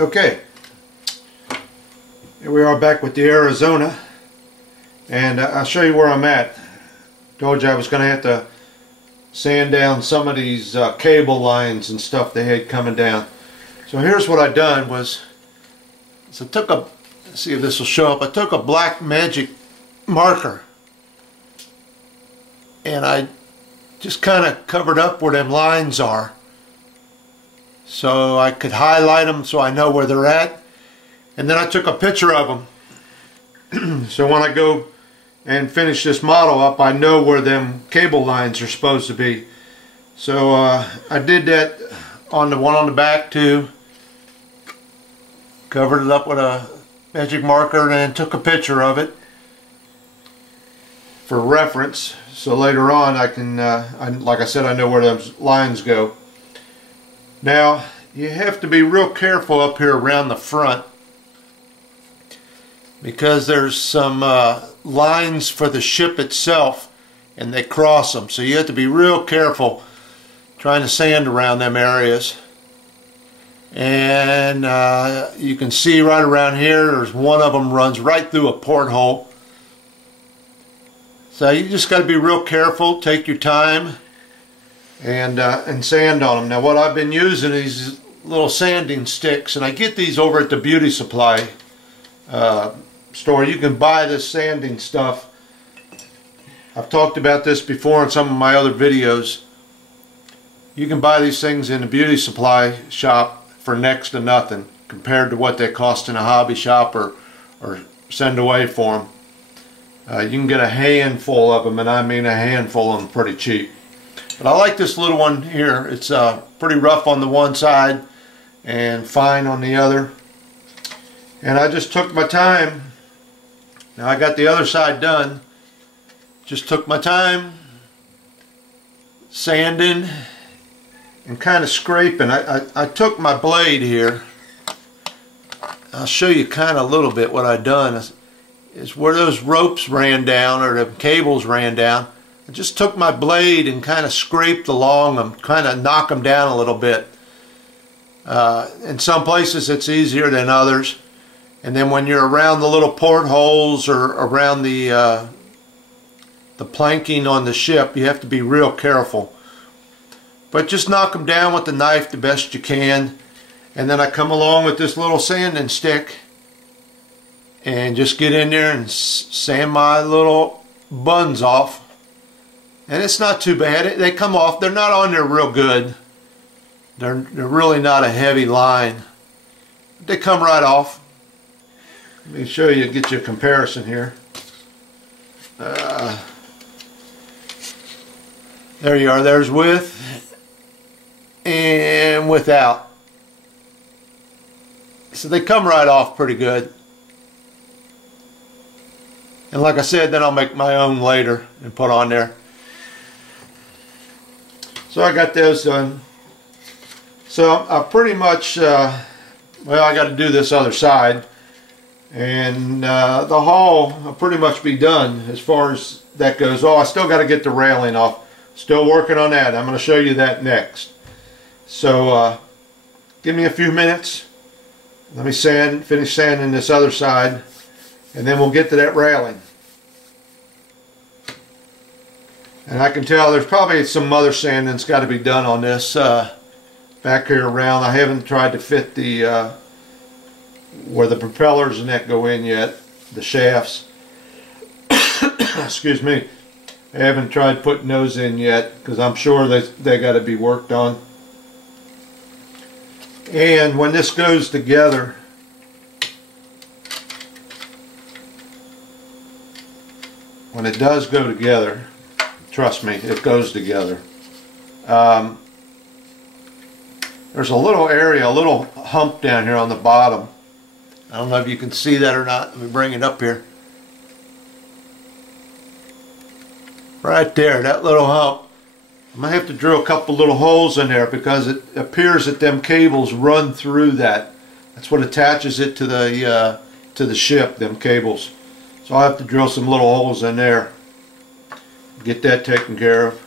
Okay, here we are back with the Arizona, and I'll show you where I'm at. Told you I was going to have to sand down some of these cable lines and stuff they had coming down. So here's what I done was, I took a, let's see if this will show up, I took a black magic marker and I just kind of covered up where them lines are, so I could highlight them so I know where they're at. And then I took a picture of them so when I go and finish this model up, I know where them cable lines are supposed to be. So I did that on the one on the back too. Covered it up with a magic marker and then took a picture of it for reference, so later on I can, like I said, I know where those lines go. Now you have to be real careful up here around the front, because there's some lines for the ship itself and they cross them, so you have to be real careful trying to sand around them areas. And you can see right around here, there's one of them runs right through a porthole. So you just got to be real careful, take your time, and sand on them. Now what I've been using is little sanding sticks, and I get these over at the beauty supply store. You can buy this sanding stuff. I've talked about this before in some of my other videos. You can buy these things in the beauty supply shop for next to nothing compared to what they cost in a hobby shop or send away for them. You can get a handful of them, and I mean a handful of them, pretty cheap. But I like this little one here. It's pretty rough on the one side and fine on the other. And I just took my time. Now I got the other side done. Just took my time sanding and kind of scraping. I took my blade here. I'll show you kind of a little bit what I done. Is where those ropes ran down, or the cables ran down. I just took my blade and kind of scraped along them, kind of knock them down a little bit. In some places it's easier than others. And then when you're around the little portholes or around the planking on the ship, you have to be real careful. But just knock them down with the knife the best you can. And then I come along with this little sanding stick and just get in there and sand my little buns off. And it's not too bad. They come off. They're not on there real good. They're really not a heavy line. They come right off. Let me show you, get you a comparison here. There you are. There's with and without. So they come right off pretty good. And like I said, then I'll make my own later and put on there. So I got those done. So I pretty much, well, I got to do this other side. And the hull will pretty much be done as far as that goes. Oh, I still got to get the railing off. Still working on that. I'm going to show you that next. So give me a few minutes. Let me finish sanding this other side, and then we'll get to that railing. And I can tell there's probably some other sanding that's got to be done on this back here around. I haven't tried to fit the where the propellers and that go in yet, the shafts. Excuse me. I haven't tried putting those in yet because I'm sure they got to be worked on. And when this goes together, when it does go together, trust me, it goes together. There's a little area, a little hump down here on the bottom. I don't know if you can see that or not. Let me bring it up here. Right there, that little hump. I'm going to have to drill a couple little holes in there because it appears that them cables run through that. That's what attaches it to the ship, them cables. So I'll have to drill some little holes in there. Get that taken care of.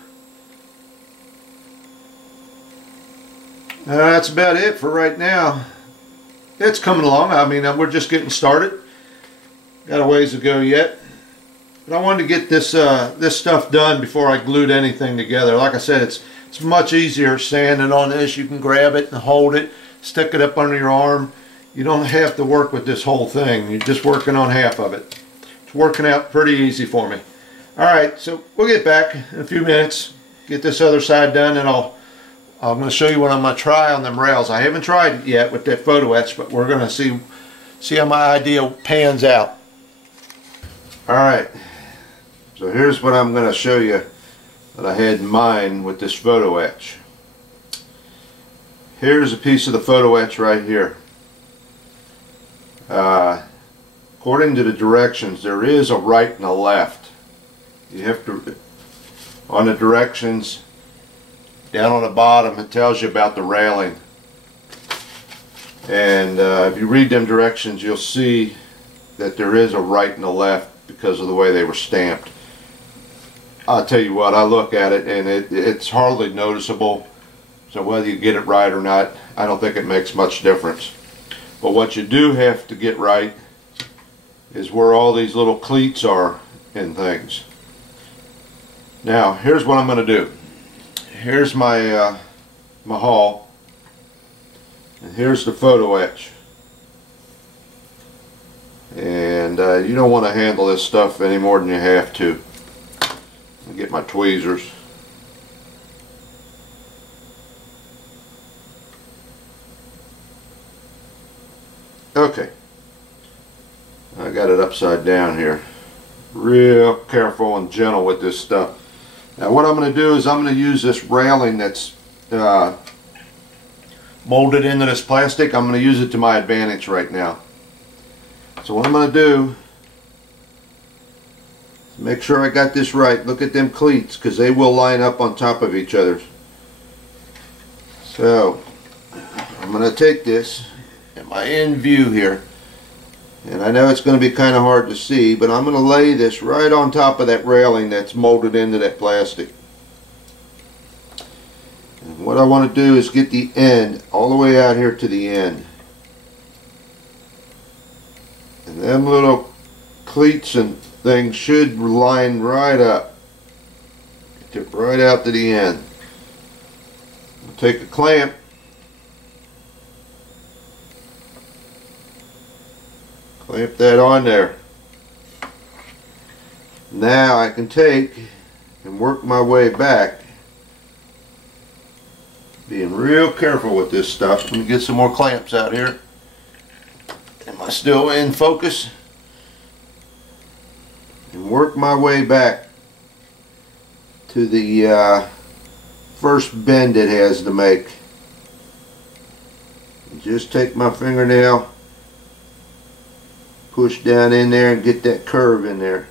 That's about it for right now. it's coming along. I mean, we're just getting started. Got a ways to go yet. But I wanted to get this this stuff done before I glued anything together. Like I said, it's much easier sanding on this. You can grab it and hold it, stick it up under your arm. You don't have to work with this whole thing. You're just working on half of it. It's working out pretty easy for me. Alright, so we'll get back in a few minutes, get this other side done, and I'm going to show you what I'm going to try on them rails. I haven't tried it yet with that photo etch, but we're going to see how my idea pans out. Alright, so here's what I'm going to show you that I had in mind with this photo etch. Here's a piece of the photo etch right here. According to the directions, there is a right and a left. You have to, on the directions, down on the bottom, it tells you about the railing. And if you read them directions, you'll see that there is a right and a left because of the way they were stamped. I'll tell you what, I look at it and it's hardly noticeable. So whether you get it right or not, I don't think it makes much difference. But what you do have to get right is where all these little cleats are and things. Now, here's what I'm going to do. Here's my my haul, and here's the photo etch. And you don't want to handle this stuff any more than you have to. I'll get my tweezers. Okay, I got it upside down here. Real careful and gentle with this stuff. Now what I'm going to do is I'm going to use this railing that's molded into this plastic. I'm going to use it to my advantage right now. So what I'm going to do is make sure I got this right. Look at them cleats, because they will line up on top of each other. So I'm going to take this at my end view here, and I know it's going to be kind of hard to see, but I'm going to lay this right on top of that railing that's molded into that plastic. And what I want to do is get the end all the way out here to the end. And them little cleats and things should line right up. Get it right out to the end. I'll take a clamp. Clamp that on there. Now I can take and work my way back. Being real careful with this stuff. Let me get some more clamps out here. Am I still in focus? And work my way back to the first bend it has to make. And just take my fingernail, push down in there and get that curve in there.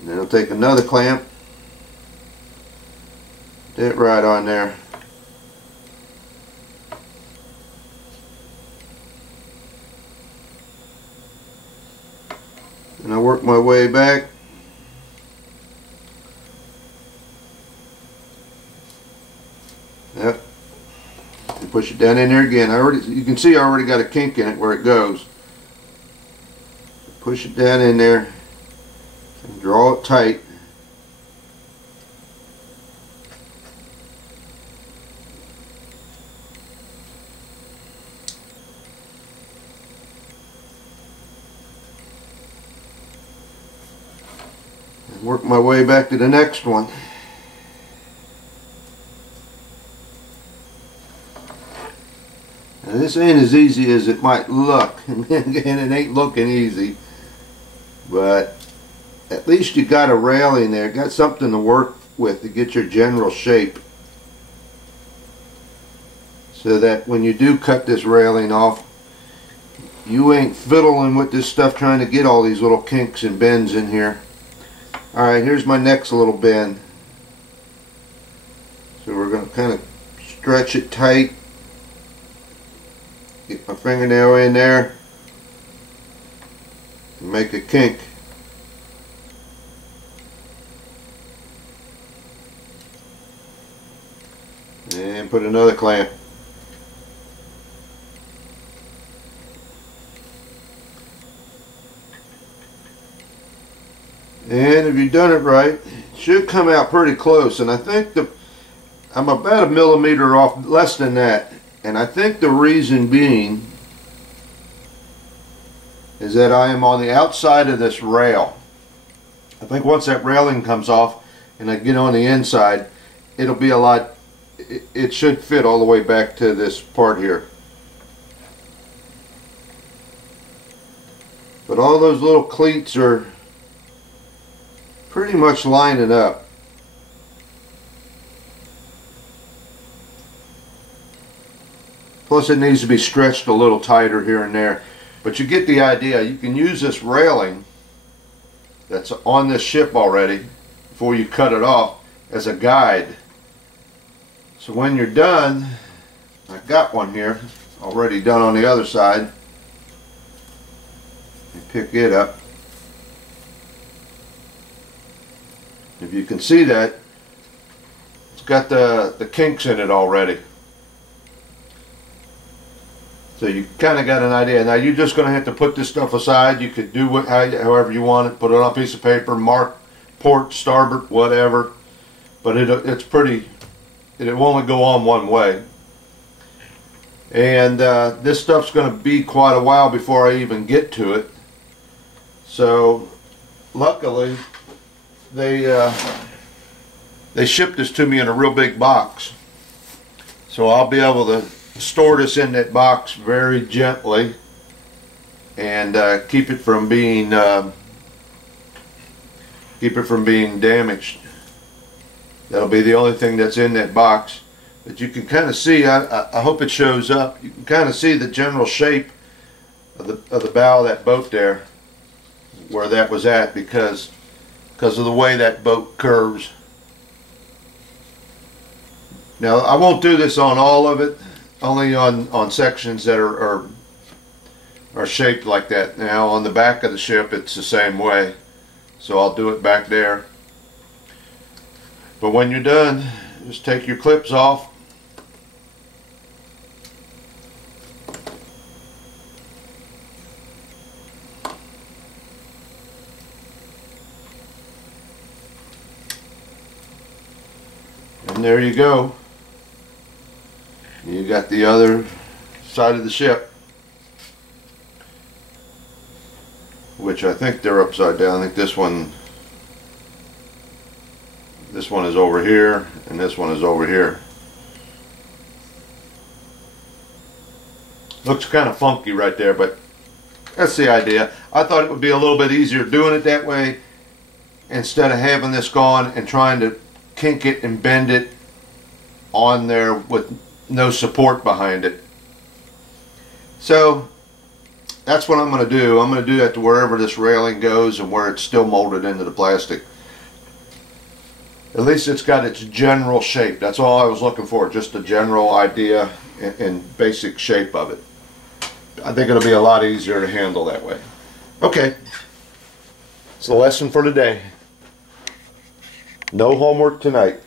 And then I'll take another clamp, that right on there. And I work my way back. Yep. And push it down in there again. You can see I already got a kink in it where it goes. Push it down in there and draw it tight. And work my way back to the next one. Now this ain't as easy as it might look, and it ain't looking easy, but at least you got a railing there, got something to work with to get your general shape, so that when you do cut this railing off, you ain't fiddling with this stuff trying to get all these little kinks and bends in here. Alright, here's my next little bend. So we're going to kind of stretch it tight. Get my fingernail in there and make a kink. And and put another clamp. And if you've done it right, it should come out pretty close. And I think I'm about 1 millimeter off, less than that. And I think the reason being is that I am on the outside of this rail. I think once that railing comes off and I get on the inside, it'll be a lot, it should fit all the way back to this part here. But all those little cleats are pretty much lining up. Plus it needs to be stretched a little tighter here and there. But you get the idea. You can use this railing that's on this ship already before you cut it off as a guide. So when you're done, I've got one here already done on the other side. You pick it up. If you can see that, it's got the kinks in it already. So you kind of got an idea. Now you're just going to have to put this stuff aside. You could do it however you want it. Put it on a piece of paper, mark port, starboard, whatever. But it's pretty, it will only go on one way. And this stuff's going to be quite a while before I even get to it. So luckily they shipped this to me in a real big box. So I'll be able to store this in that box very gently and keep it from being damaged. That'll be the only thing that's in that box. But you can kind of see, I hope it shows up, you can kind of see the general shape of the bow of that boat there, where that was at, because of the way that boat curves. Now I won't do this on all of it, only on sections that are shaped like that. Now on the back of the ship it's the same way, so I'll do it back there. But when you're done, just take your clips off. And there you go. You got the other side of the ship, which I think they're upside down. I think this one is over here and this one is over here. Looks kind of funky right there, but that's the idea. I thought it would be a little bit easier doing it that way instead of having this gone and trying to kink it and bend it on there with no support behind it. So that's what I'm going to do. I'm going to do that to wherever this railing goes and where it's still molded into the plastic. At least it's got its general shape. That's all I was looking for, just a general idea and basic shape of it. I think it'll be a lot easier to handle that way. Okay, it's the lesson for today. No homework tonight.